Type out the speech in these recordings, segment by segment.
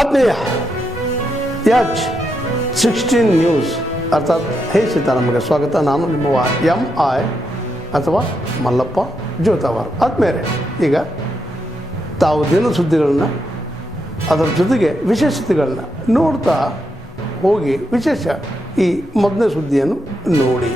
ಆತ್ಮೀಯ H16 news ಅರ್ಥಾತ್ ಹೇ ಸೀತಾರಾಮಗೆ ಸ್ವಾಗತ. ನಾನು ನಿಮ್ಮ MI ಅಥವಾ ಮಲ್ಲಪ್ಪ ಜೋತಾವರ್. ಆದ್ಮೇಲೆ ಈಗ ತಾವು ದಿನ ಸುದ್ದಿಗಳನ್ನ ಅದರ ಜೊತೆಗೆ ವಿಶೇಷತೆಗಳನ್ನ ನೋಡ್ತಾ ಹೋಗಿ ವಿಶೇಷ ಈ ಮೊದಲನೇ ಸುದ್ದಿಯನ್ನು ನೋಡಿ.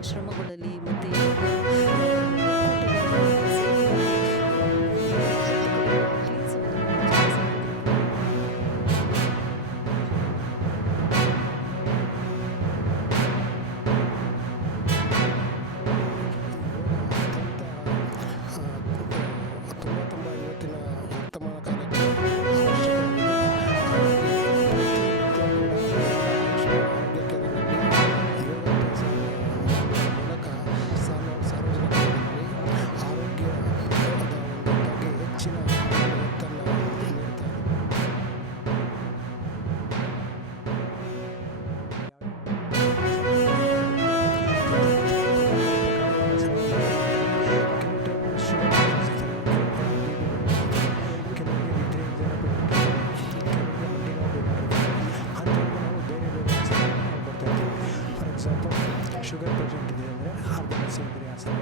ಆಶ್ರಮಗಳಲ್ಲಿ ಮತ್ತು ಶುಗರ್ ಪೇಷಂಟ್ ಇದೆ ಅಂದರೆ ಆರ್ಗನೈಸೇಂದ್ರಿ ಆಸನ.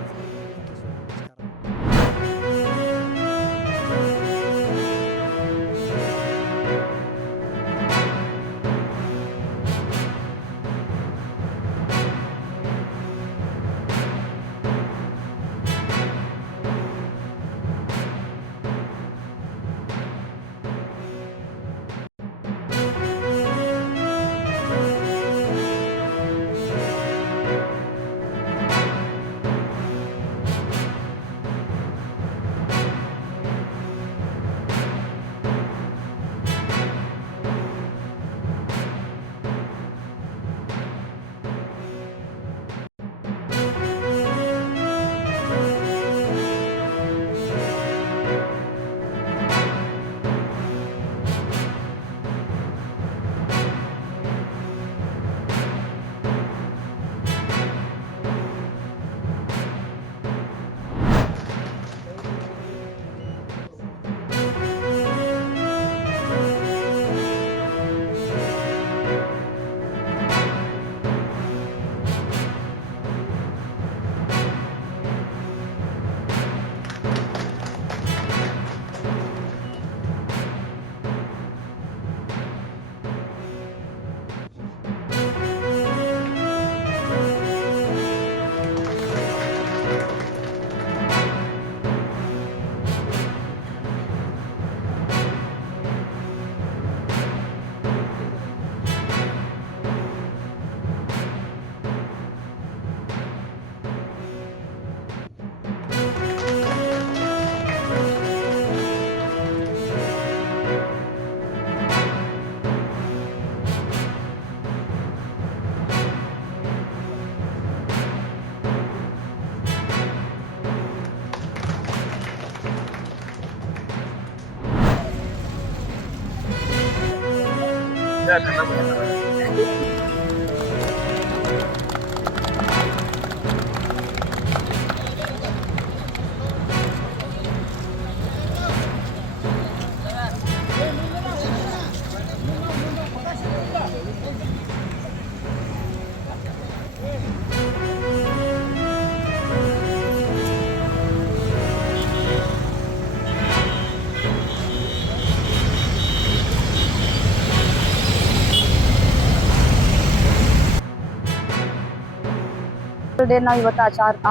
ಡೇ ನಾವು ಇವತ್ತು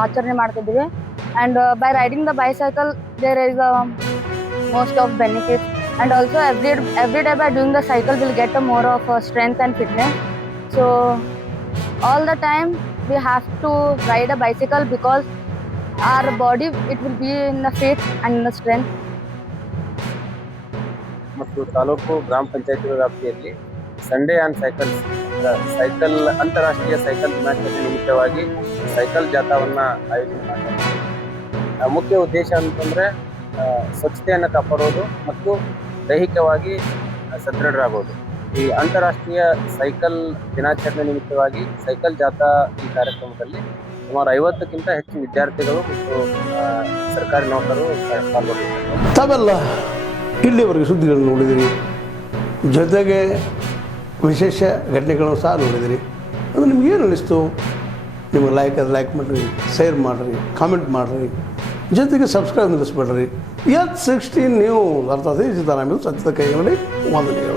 ಆಚರಣೆ ಮಾಡ್ತಿದ್ದೀವಿ. And by riding the bicycle there is most of benefits. And also every day by doing the cycle will get a more of strength and fitness. So all the time we have to ride a bicycle because our body it will be in the fit and in the strength. ಮತ್ತು ತಾಲೂಕು ಗ್ರಾಮ ಪಂಚಾಯತಿ ವ್ಯಾಪ್ತಿಯಲ್ಲಿ Sunday on cycle ಅಂತಾರಾಷ್ಟ್ರೀಯ cycle ದಿನಾಚರಣೆ ನಿಮಿತ್ತವಾಗಿ cycle ಜಾಥಾವನ್ನು ಆಯೋಜನೆ ಮಾಡ್ತಾರೆ. ಮುಖ್ಯ ಉದ್ದೇಶ ಅಂತಂದರೆ ಸ್ವಚ್ಛತೆಯನ್ನು ಕಾಪಾಡೋದು ಮತ್ತು ದೈಹಿಕವಾಗಿ ಸದೃಢರಾಗೋದು. ಈ ಅಂತಾರಾಷ್ಟ್ರೀಯ ಸೈಕಲ್ ದಿನಾಚರಣೆ ನಿಮಿತ್ತವಾಗಿ ಸೈಕಲ್ ಜಾಥಾ ಈ ಕಾರ್ಯಕ್ರಮದಲ್ಲಿ ಸುಮಾರು 50ಕ್ಕಿಂತ ಹೆಚ್ಚು ವಿದ್ಯಾರ್ಥಿಗಳು ಮತ್ತು ಸರ್ಕಾರಿ ನೌಕರರು ಪಾಲ್ಗೊಂಡಿದ್ದಾರೆ. ತಾವೆಲ್ಲ ಇಲ್ಲಿವರೆಗೆ ಸುದ್ದಿಗಳನ್ನು ನೋಡಿದಿರಿ, ಜೊತೆಗೆ ವಿಶೇಷ ಘಟನೆಗಳನ್ನು ಸಹ ನೋಡಿದಿರಿ. ಅದು ನಿಮ್ಗೇನು ಅನ್ನಿಸ್ತು? ನಿಮಗೆ ಲೈಕ್ ಮಾಡಿರಿ, ಶೇರ್ ಮಾಡಿರಿ, ಕಾಮೆಂಟ್ ಮಾಡಿರಿ, ಜೊತೆಗೆ ಸಬ್ಸ್ಕ್ರೈಬ್ ನಿಲ್ಲಿಸ್ಬೇಡ್ರಿ. H16 ನ್ಯೂಸ್ ಅರ್ಥಾತ್ ಈ ಸಿದ್ದರಾಮಯ್ಯ ಸತ್ಯದ ಕೈಗಳಲ್ಲಿ ವಂದನೆಗಳು.